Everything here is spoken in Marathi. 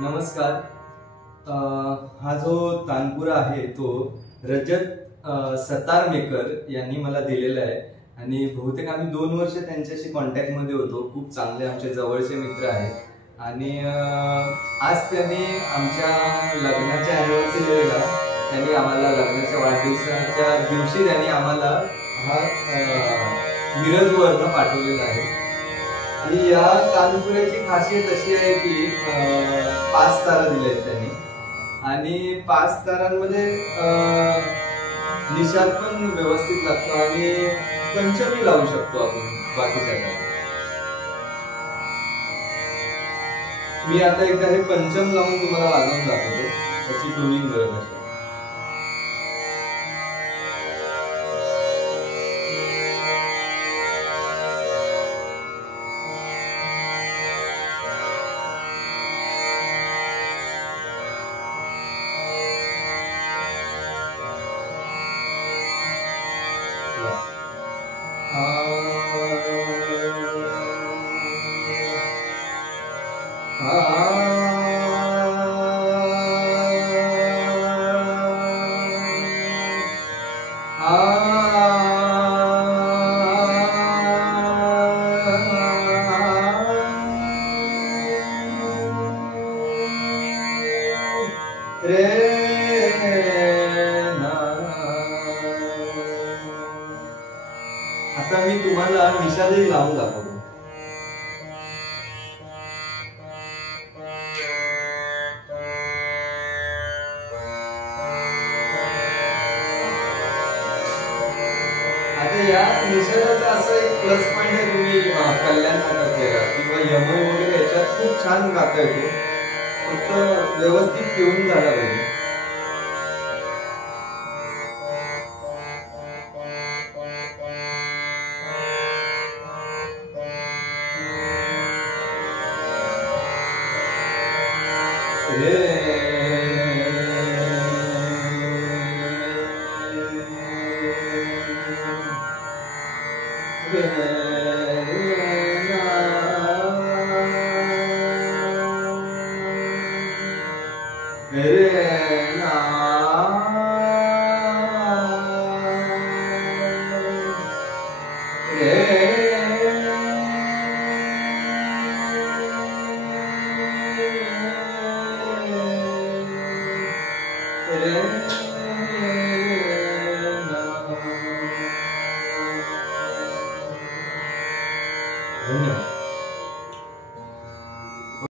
नमस्कार. हा जो तानपुरा आहे तो रजत सतारमेकर यांनी मला दिलेला आहे आणि बहुतेक आम्ही 2 वर्ष त्यांच्याशी कॉन्टॅक्ट मध्ये होतो. खूप चांगले आमचे जवळचे मित्र आहेत आणि आज त्यांनी आमच्या लग्नाच्या अॅनिव्हर्सरीला त्यांनी आम्हाला लग्नाच्या वाढदिवसाच्या दिवशी त्यांनी आम्हाला हा मिरजवरनं पाठवलेला आहे. आणि या तानपुऱ्याची खासियत अशी आहे की 5 तारा दिल्यात त्यांनी आणि 5 तारांमध्ये निषाद पण व्यवस्थित लागतो आणि पंचमी लावू शकतो आपण बाकीच्या तारा. मी आता एकदा हे पंचम लावून तुम्हाला वाजवून दाखवतो त्याची ट्युनिंग बरोबर आहे. आता मी तुम्हाला निषादही लावून दाखवतो. आता या निषादाचा असं एक प्लस पॉइंट आहे, तुम्ही कल्याण नाटकातला किंवा यमन वगैरे याच्यात खूप छान गाता येतो, फक्त व्यवस्थित ट्यून झाला पाहिजे. धन्यवाद.